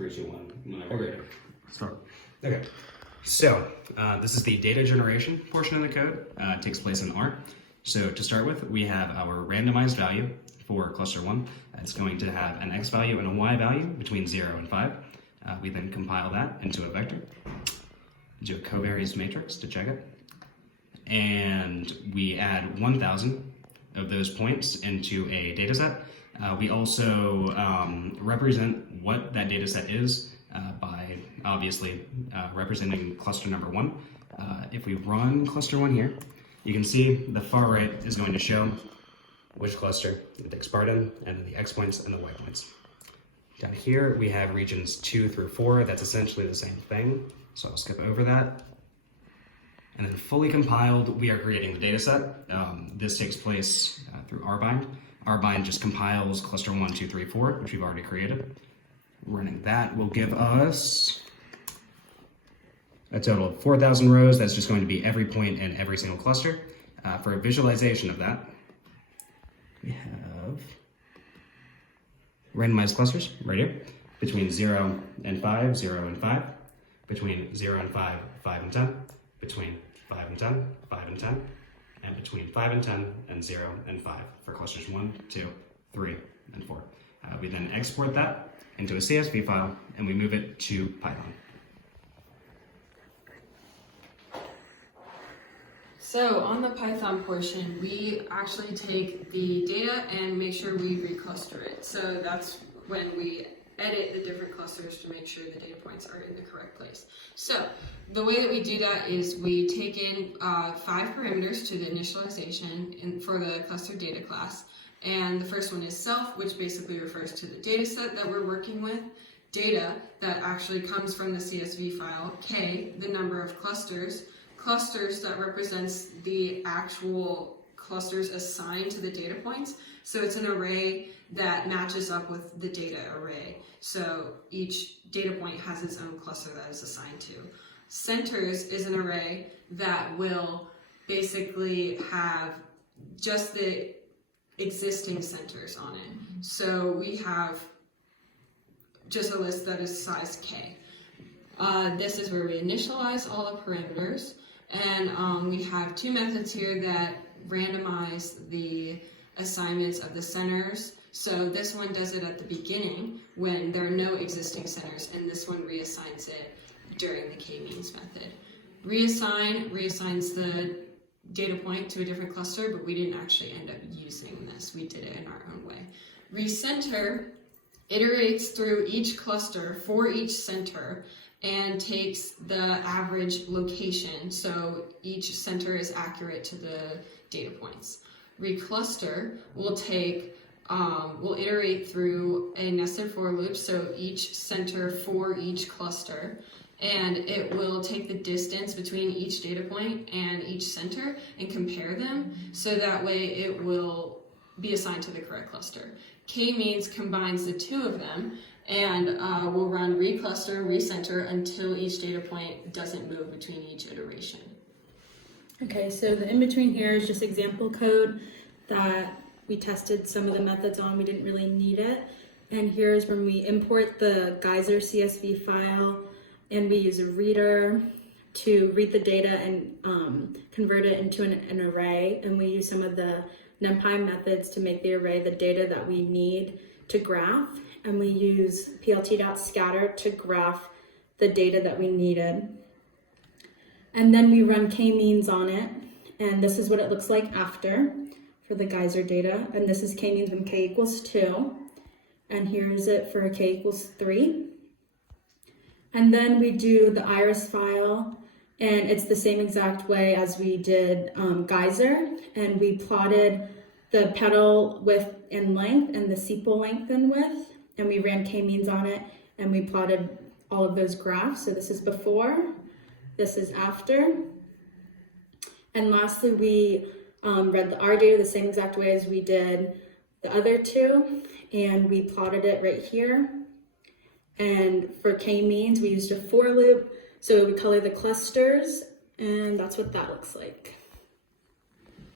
3, 2, 1. Whenever Okay. you're ready. Start. Okay, so this is the data generation portion of the code. It takes place in R. So to start with, we have our randomized value for cluster 1. It's going to have an x value and a y value between 0 and 5. We then compile that into a vector, do a covariance matrix to check it, and we add 1,000 of those points into a data set. We also represent what that data set is by obviously representing cluster number 1. If we run cluster 1 here, you can see the far right is going to show which cluster it takes part in, and then the x points and the y points. Down here we have regions 2 through 4. That's essentially the same thing, so I'll skip over that. And then fully compiled, we are creating the data set. This takes place through rbind. Rbind just compiles cluster 1, 2, 3, 4, which we've already created. Running that will give us a total of 4,000 rows. That's just going to be every point in every single cluster. For a visualization of that, we have randomized clusters right here, between 0 and 5, 0 and 5, between 0 and 5, 5 and 10, between 5 and 10, 5 and 10, and between 5 and 10 and 0 and 5 for clusters 1, 2, 3, and 4. We then export that into a CSV file and we move it to Python. So on the Python portion, we actually take the data and make sure we recluster it. So that's when we edit the different clusters to make sure the data points are in the correct place. So the way that we do that is we take in 5 parameters to the initialization for the cluster data class. And the first one is self, which basically refers to the data set that we're working with. Data, that actually comes from the CSV file. K, the number of clusters. Clusters, that represents the actual clusters assigned to the data points. So it's an array that matches up with the data array. So each data point has its own cluster that is assigned to. Centers is an array that will basically have just the existing centers on it. So we have just a list that is size K. This is where we initialize all the parameters. And we have 2 methods here that randomize the assignments of the centers. So this one does it at the beginning when there are no existing centers, and this one reassigns it during the k-means method. Reassigns the data point to a different cluster, but we didn't actually end up using this. We did it in our own way. Recenter iterates through each cluster for each center and takes the average location, so each center is accurate to the data points. Recluster will iterate through a nested for loop, so each center for each cluster, and it will take the distance between each data point and each center and compare them, so that way it will be assigned to the correct cluster. K-means combines the 2 of them, and we'll run recluster and recenter until each data point doesn't move between each iteration. Okay, so the in-between here is just example code that we tested some of the methods on. We didn't really need it. And here's when we import the geyser CSV file, and we use a reader to read the data and convert it into an array. And we use some of the NumPy methods to make the array the data that we need to graph. And we use plt.scatter to graph the data that we needed. And then we run k-means on it, and this is what it looks like after for the geyser data. And this is k-means when k equals 2, and here's it for k equals 3. And then we do the iris file, and it's the same exact way as we did geyser, and we plotted the petal width and length and the sepal length and width, and we ran k-means on it, and we plotted all of those graphs. So this is before, this is after. And lastly, we read the R data the same exact way as we did the other 2, and we plotted it right here. And for k-means, we used a for loop, so we color the clusters, and that's what that looks like.